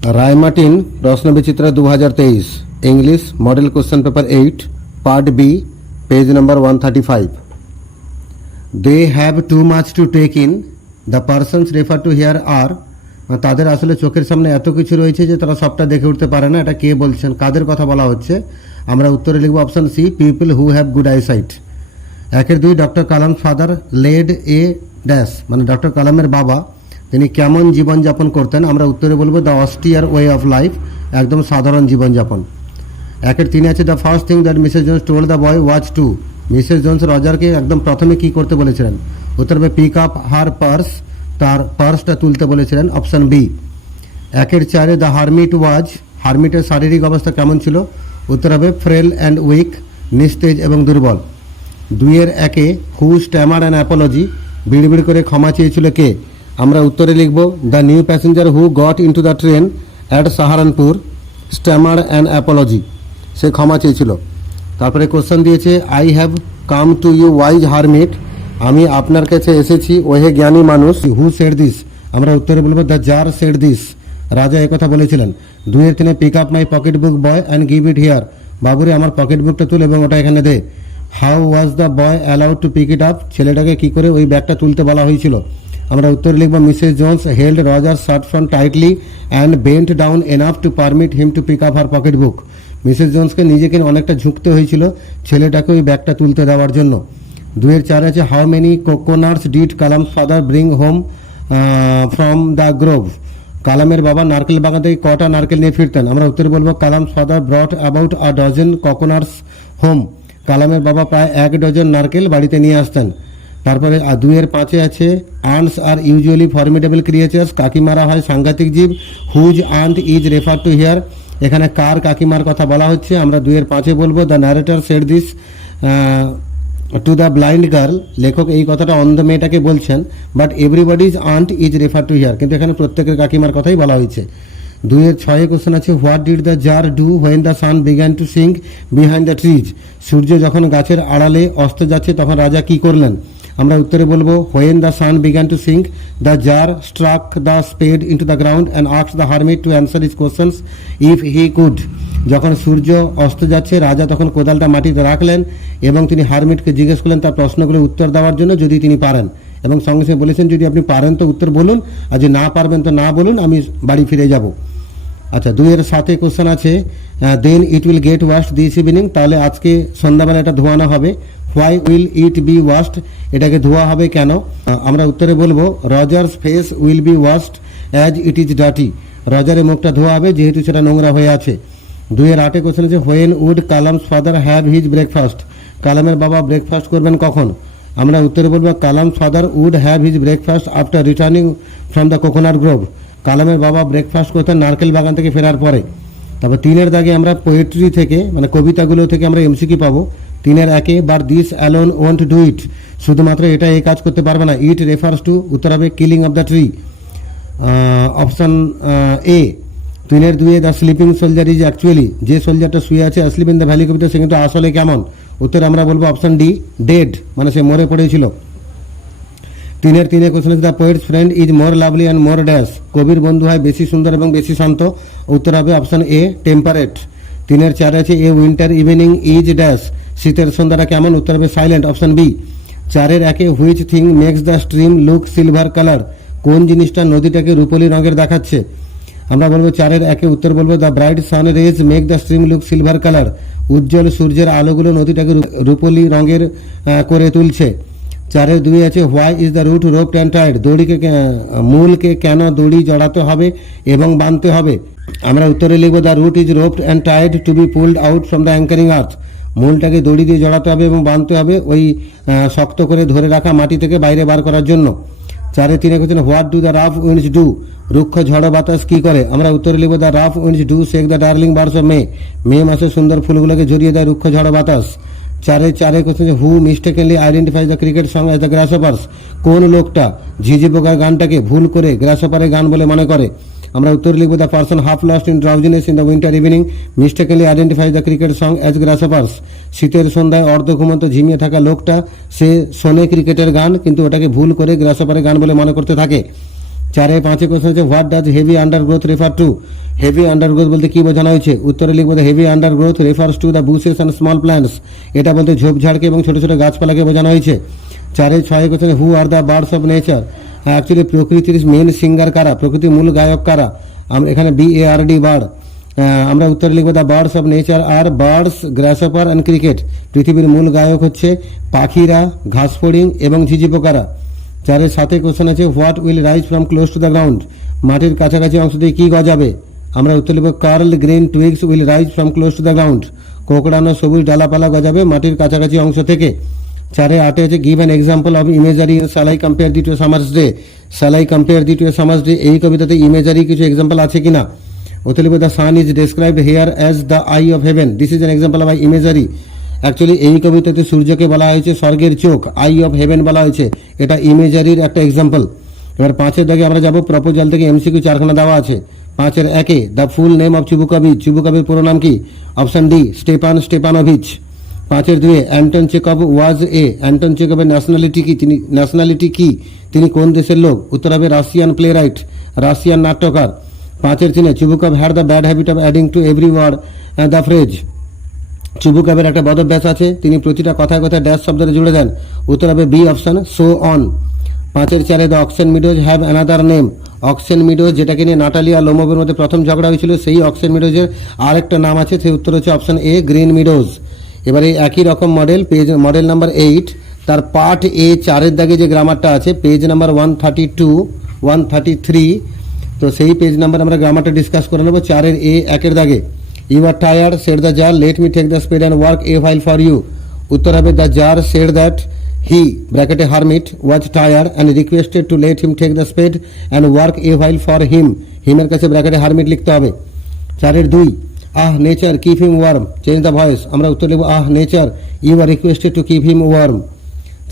रायमार्टिन प्रश्न विचित्र 2023 English model question paper 8 part B page number 135 they have too much to take in the persons refer to here are তাদের আসলে চোখের সামনে এত কিছু রয়েছে যে তারা সবটা দেখে উঠতে পারে না। এটা কে বলছেন, কাদের কথা বলা হচ্ছে? আমরা উত্তরে লিখব option C, people who have good eyesight. একের দুই, doctor Kalam father led a dash, মানে ডক্টর কালামের বাবা তিনি কেমন জীবনযাপন করতেন? আমরা উত্তরে বলবো the austere way of life, একদম সাধারণ জীবনযাপন। একের তিনে আছে the first thing that Mrs Jones told the boy was to, Mrs Jones রজারকে একদম প্রথমে কি করতে বলেছিলেন? উত্তর হবে পিক আপ হার পার্স, তার পার্সটা তুলতে বলেছিলেন, অপশন বি। একের চারে দ্য হারমিট ওয়াজ, হারমিটের শারীরিক অবস্থা কেমন ছিল? উত্তর হবে ফ্রেল অ্যান্ড উইক, নিস্তেজ এবং দুর্বল। দুইয়ের একে হু স্ট্যামার অ্যান্ড অ্যাপোলজি, বিড়বিড় করে ক্ষমা চেয়েছিল কে? আমরা উত্তরে লিখব the new passenger who got into the train at Saharanpur stammer and apology, সে ক্ষমা চেয়েছিল। তারপরে কোশ্চেন দিয়েছে I have come to you wise hermit, আমি আপনার কাছে এসেছি ওহে জ্ঞানী মানুষ। হু সেড দিস, আমরা উত্তরে বলবো দ্য জার সেড দিস, রাজা একথা বলেছিলেন। দুইয়ের তিনে pick up my pocket book boy and give it here, বাবুরে আমার পকেট বুকটা তুল এবং ওটা এখানে দে। How was the boy allowed to pick it up, ছেলেটাকে কি করে ওই ব্যাগটা তুলতে বলা হয়েছিল? আমরা উত্তরে লিখব Mrs Jones held Roger shirt front tightly and bent down enough to permit him to pick up her pocket book, Mrs জোন্সকে নিজেকে অনেকটা ঝুঁকতে হয়েছিল ছেলেটাকে ওই ব্যাগটা তুলতে দেওয়ার জন্য। দুইয়ের চার আছে how many কোকোনাটস did Kalam father bring home from the Grove, কালামের বাবা নারকেল বাগান থেকে কটা নারকেল নিয়ে ফিরতেন? আমরা উত্তরে বলবো Kalam father brought about a dozen coconuts home, কালামের বাবা প্রায় 1 ডজন নারকেল বাড়িতে নিয়ে আসতেন। তারপরে দুইয়ের পাঁচে আছে aunts are usually formidable creatures, কাকিমারা হয় সাংঘাতিক জীব। Whose aunt is refer to here, এখানে কার কাকিমার কথা বলা হচ্ছে? আমরা দুইয়ের পাঁচে বলবো the narrator said this to the blind girl, লেখক এই কথাটা অন্ধ মেয়েটাকে বলছেন, but everybody's aunt is refer to here, কিন্তু এখানে প্রত্যেকের কাকিমার কথাই বলা হয়েছে। দুইয়ের ছয়ে কোশ্চেন আছে what did the tsar do when the sun began to sink behind the trees, সূর্য যখন গাছের আড়ালে অস্ত যাচ্ছে তখন রাজা কি করলেন? আমরা উত্তরে বলবো when the sun began to sink the tsar struck the spade into the ground and asked the hermit to answer his questions if he could, যখন সূর্য অস্ত যাচ্ছে রাজা তখন কোদালটা মাটিতে রাখলেন এবং তিনি হারমিটকে জিজ্ঞেস করলেন তার প্রশ্নগুলির উত্তর দেওয়ার জন্য যদি তিনি পারেন, এবং সঙ্গে সঙ্গে বলেছেন যদি আপনি পারেন তো উত্তর বলুন, আর যদি না পারবেন তো না বলুন, আমি বাড়ি ফিরে যাব। আচ্ছা, দুইয়ের সাথে কোশ্চেন আছে then it will get washed this evening, তাহলে আজকে সন্ধ্যাবেলা এটা ধোয়ানো হবে। Why will it be washed, এটাকে ধোয়া হবে কেন? আমরা উত্তরে বলবো Roger's face will be washed as it is dirty, রজারের মুখটা ধোয়া হবে যেহেতু সেটা নোংরা হয়ে আছে। দুইয়ের আটে কোশ্চেন আছে when would Kalam's father have his breakfast, কালামের বাবা ব্রেকফাস্ট করবেন কখন? আমরা উত্তরে বলবো Kalam's father would have his breakfast after returning from the coconut grove, কালামের বাবা ব্রেকফাস্ট করতেন নারকেল বাগান থেকে ফেরার পরে। তারপর তিনের দাগে আমরা পোয়েট্রি থেকে মানে কবিতাগুলো থেকে আমরা এমসিকিউ পাবো। তিনের একে বার this alone won't do it, শুধুমাত্র এটা এই কাজ করতে পারবে না, ইট রেফার্স টু, উত্তর হবে killing of the tree, option A. তিনের দুয়ে the sleeping soldier is actually, যে সোলজারটা শুয়ে আছে অ্যাসলিপ ইন দ্য ভ্যালি কবিতা সে কিন্তু আসলে কেমন? উত্তর আমরা বলবো অপশন ডি ডেড, মানে সে মরে পড়েছিল। তিনের তিনে question the poet's friend is more lovely and more dash, কবির বন্ধু হয় বেশি সুন্দর এবং বেশি শান্ত, উত্তর হবে অপশন এ টেম্পারেট। তিনের চারে আছে a winter evening is dash, শীতের সন্ধ্যাটা কেমন? উত্তর হবে সাইলেন্ট, অপশন বি। চারের একে which thing makes the stream look silver colour, কোন জিনিসটা নদীটাকে রূপলি রঙের দেখাচ্ছে? আমরা বলবো চারের একে উত্তর বলবো the bright sun rays make the stream look silver colour, উজ্জ্বল সূর্যের আলোগুলো নদীটাকে রূপলি রঙের করে তুলছে। চারের দুই আছে why is the root roped and tied, দড়িকে মূলকে কেন দড়ি জড়াতে হবে এবং বাঁধতে হবে? আমরা উত্তরে লিখবো the root is roped and tied to be pulled out from the anchoring earth, মূলটাকে দড়ি দিয়ে জড়াতে হবে এবং বাঁধতে হবে ওই শক্ত করে ধরে রাখা মাটি থেকে বাইরে বার করার জন্য। চারে তিনে question what do the rough winds do, রুক্ষ ঝড় বাতাস কি করে? আমরা উত্তরে লিখবো the rough winds do shake the darling birds of May, May মাসে সুন্দর ফুলগুলোকে জড়িয়ে দেয় রুক্ষ ঝড় বাতাস। চারে question who mistakenly identifies the cricket song as the grasshoppers, কোন লোকটা ঝিঝি পোকার গানটাকে ভুল করে গ্রাসহপারের গান বলে মনে করে? আমরা উত্তর লিখব the person half lost in drowsiness in the winter evening mistakenly identifies the cricket song as grasshoppers, শীতের সন্ধ্যায় অর্ধ ঘুমন্ত ঝিমিয়ে থাকা লোকটা সে শোনে ক্রিকেটের গান কিন্তু ওটাকে ভুল করে গ্রাসহপারের গান বলে মনে করতে থাকে। চারে পাঁচে কোশ্চেন হচ্ছে what does heavy undergrowth refer to. Heavy undergrowth বলতে কি বোঝানো হয়েছে? উত্তরে লিখবো the heavy undergrowth refers to the bushes and small plants. এটা বলতে ঝোপঝাড়কে এবং ছোট ছোট গাছপালাকে বোঝানো হয়েছে। চারে ছয় question who are the birds of nature. Actually প্রকৃতির মেন সিঙ্গার কারা, প্রকৃতির মূল গায়ক কারা? এখানে BARD বার্ড। আমরা উত্তরে লিখবো the birds of nature are birds, grasshopper and cricket. পৃথিবীর মূল গায়ক হচ্ছে পাখিরা, ঘাসফড়িং এবং ঝিঝি পোকারা। চারের সাথে কোশ্চেন আছে what will rise from close to the ground. মাটির কাছাকাছি অংশ থেকে কি গজাবে? আমরা উত্তর লিখব curl green twigs will rise from close to the ground. কোঁকড়ানো সবুজ ডালাপালা গজাবে মাটির কাছাকাছি অংশ থেকে। চারে আটে হচ্ছে give an example of imagery in shall I compare thee to summer's day. Shall I compare thee to summer's day, এই কবিতাতে ইমেজারি কিছু এক্সাম্পল আছে কিনা? উত্তর লিখব the sun is described here as the eye of heaven. This is an example of imagery. Actually এই কবিতাতে সূর্যকে বলা হয়েছে স্বর্গের চোখ, আই অফ হেভেন বলা হয়েছে, এটা ইমেজারির একটা এক্সাম্পল। এবার পাঁচের দাগে আমরা যাব প্রপোজাল থেকে, MCQ চারখানা দেওয়া আছে। পাঁচের একে দ্য ফুল নেম অফ চিবুকভি। চিবুকভির পুরো নাম কি? Option D Stepan Stepanovich. পাঁচের দুয়ে অ্যান্টন চেকভ ওয়াজ এ। অ্যান্টন চেকভের ন্যাশনালিটি কি? তিনি কোন দেশের লোক? উত্তর হবে রাশিয়ান প্লে রাইট, রাশিয়ান নাট্যকার। পাঁচের তিনে Chibukov had the bad habit of adding to every word the phrase. চিবুকভের একটা বদভ্যাস আছে, তিনি প্রতিটা কথায় কথায় ড্যাশ শব্দটা জুড়ে দেন। উত্তর হবে বি অপশন, সো অন। পাঁচের চারে the oxen meadows have another name. Oxen meadows, যেটাকে নিয়ে নাটালিয়া লোমোভের মধ্যে প্রথম ঝগড়া হয়েছিল, সেই অক্সেন মিডোজের আরেকটা নাম আছে, সেই উত্তর হচ্ছে অপশন এ গ্রিন মিডোজ। এবারে একই রকম মডেল, মডেল নাম্বার 8, তার পার্ট এ চারের দাগে যে গ্রামারটা আছে, পেজ নাম্বার 132, 133, তো সেই পেজ নাম্বার আমরা গ্রামারটা ডিসকাস করে নেবো। চারের এ একের দাগে you are tired said the tsar let me take the spade and work a while for you. উত্তর হবে the tsar said that he ব্র্যাকেটে hermit was tired and requested to let him take the spade and work a while for him. হিমের কাছে ব্র্যাকেটে hermit লিখতে হবে। চারের দুই ah nature keep him warm change the voice. আমরা উত্তর লিখব ah nature you are requested to keep him warm.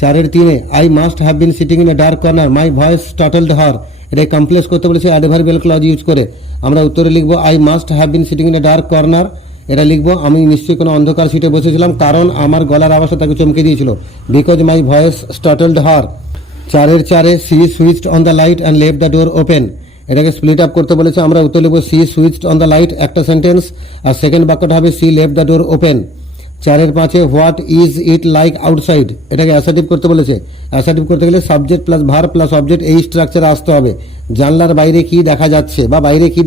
চারের তিনে I must have been sitting in a dark corner my voice startled her. এটা কমপ্লেক্স করতে বলেছে adverbial clause use করে। আমরা উত্তরে লিখবো I must have been sitting in a dark corner. এটা লিখবো আমি নিশ্চয়ই কোনো অন্ধকার সিটে বসেছিলাম, কারণ আমার গলার আওয়াজটা তাকে চমকে দিয়েছিল, because my voice startled her. চারের চারে she switched on the light and left the door open. এটাকে স্প্লিট আপ করতে বলেছে। আমরা উত্তর লিখবো she switched on the light একটা সেন্টেন্স, আর সেকেন্ড বাক্যটা হবে she left the door open. চারের পাঁচে what is it like outside. এটাকে অ্যাসার্টিভ করতে বলেছে। অ্যাসার্টিভ করতে গেলে subject plus verb plus object এই স্ট্রাকচারে আসতে হবে। জানলার বাইরে কি দেখা যাচ্ছে বা বাইরে কি